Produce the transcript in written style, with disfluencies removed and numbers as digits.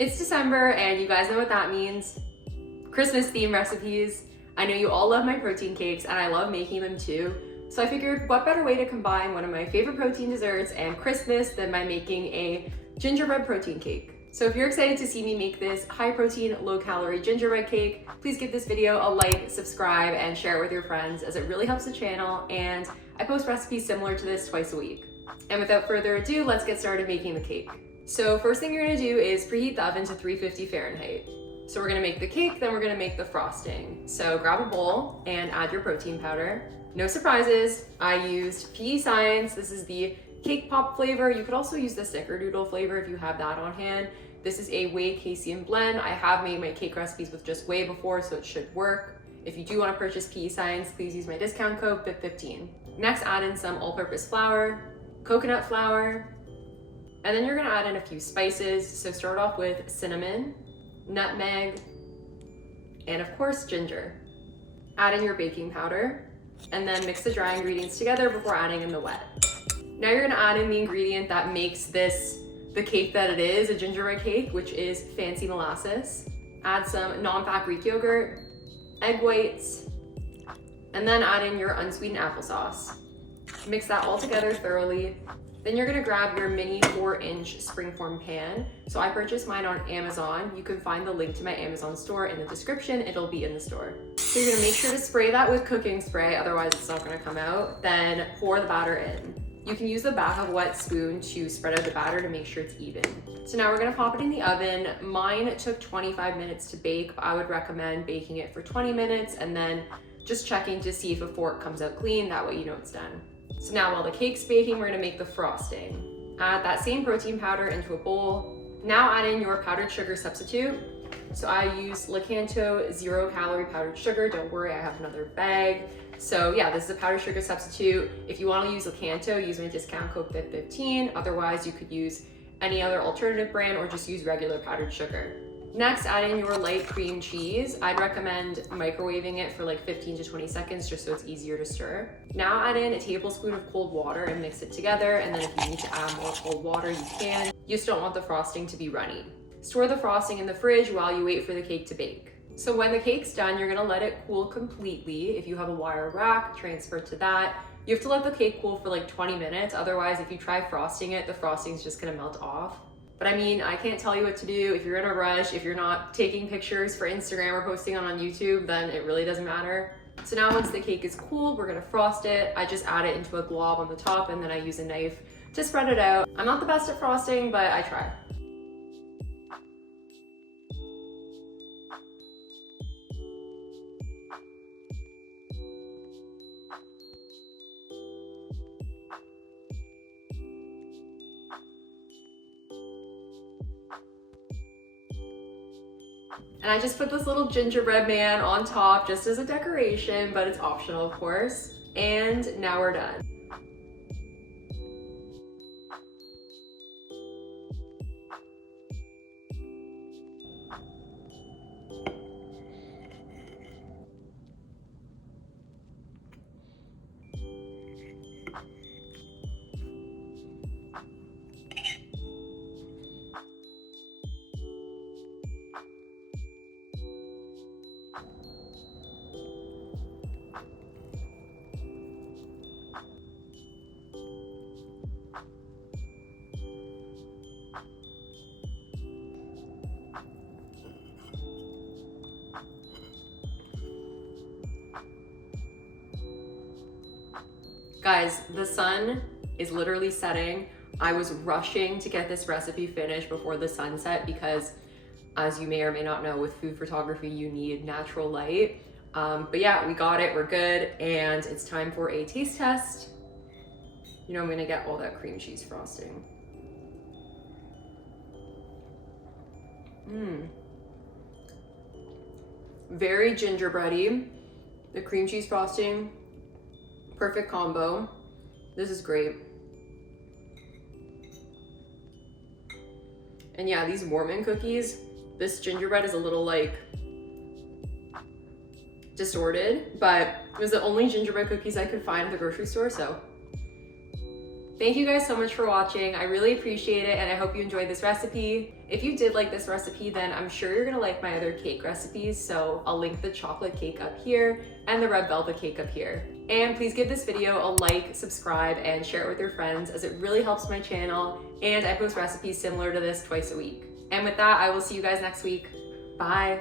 It's December and you guys know what that means. Christmas themed recipes. I know you all love my protein cakes and I love making them too. So I figured what better way to combine one of my favorite protein desserts and Christmas than by making a gingerbread protein cake. So if you're excited to see me make this high protein, low calorie gingerbread cake, please give this video a like, subscribe, and share it with your friends as it really helps the channel, and I post recipes similar to this twice a week. And without further ado, let's get started making the cake. So first thing you're gonna do is preheat the oven to 350 Fahrenheit. So we're gonna make the cake, then we're gonna make the frosting. So grab a bowl and add your protein powder. No surprises, I used PE Science. This is the cake pop flavor. You could also use the snickerdoodle flavor if you have that on hand. This is a whey casein blend. I have made my cake recipes with just whey before, so it should work. If you do wanna purchase PE Science, please use my discount code FIT15. Next, add in some all-purpose flour, coconut flour, and then you're gonna add in a few spices. So start off with cinnamon, nutmeg, and of course ginger. Add in your baking powder, and then mix the dry ingredients together before adding in the wet. Now you're gonna add in the ingredient that makes this the cake that it is, a gingerbread cake, which is fancy molasses. Add some non-fat Greek yogurt, egg whites, and then add in your unsweetened applesauce. Mix that all together thoroughly. Then you're gonna grab your mini 4-inch springform pan. So I purchased mine on Amazon. You can find the link to my Amazon store in the description. It'll be in the store. So you're gonna make sure to spray that with cooking spray, otherwise it's not gonna come out. Then pour the batter in. You can use the back of a wet spoon to spread out the batter to make sure it's even. So now we're gonna pop it in the oven. Mine took 25 minutes to bake, but I would recommend baking it for 20 minutes and then just checking to see if a fork comes out clean, that way you know it's done. So now while the cake's baking, we're gonna make the frosting. Add that same protein powder into a bowl. Now add in your powdered sugar substitute. So I use Lakanto 0-calorie powdered sugar. Don't worry, I have another bag. So yeah, this is a powdered sugar substitute. If you wanna use Lakanto, use my discount code FIT15. Otherwise, you could use any other alternative brand or just use regular powdered sugar. Next, add in your light cream cheese. I'd recommend microwaving it for like 15 to 20 seconds just so it's easier to stir. Now add in a tablespoon of cold water and mix it together, and then if you need to add more cold water, you can. You just don't want the frosting to be runny. Store the frosting in the fridge while you wait for the cake to bake. So when the cake's done, you're gonna let it cool completely. If you have a wire rack, transfer to that. You have to let the cake cool for like 20 minutes. Otherwise, if you try frosting it, the frosting's just gonna melt off. But I mean, I can't tell you what to do. If you're in a rush, if you're not taking pictures for Instagram or posting on YouTube, then it really doesn't matter. So now once the cake is cool, we're gonna frost it. I just add it into a glob on the top and then I use a knife to spread it out. I'm not the best at frosting, but I try. And I just put this little gingerbread man on top just as a decoration, but it's optional of course. And now we're done. Guys, the sun is literally setting. I was rushing to get this recipe finished before the sunset because, as you may or may not know, with food photography, you need natural light. But yeah, we got it, we're good, and it's time for a taste test. You know I'm gonna get all that cream cheese frosting. Very gingerbready. The cream cheese frosting, perfect combo. This is great. And yeah, these Mormon cookies, this gingerbread is a little like distorted, but it was the only gingerbread cookies I could find at the grocery store, so Thank you guys so much for watching. I really appreciate it, and I hope you enjoyed this recipe. If you did like this recipe, then I'm sure you're gonna like my other cake recipes, so I'll link the chocolate cake up here and the red velvet cake up here. And please give this video a like, subscribe, and share it with your friends, as it really helps my channel, and I post recipes similar to this twice a week. And with that, I will see you guys next week. Bye!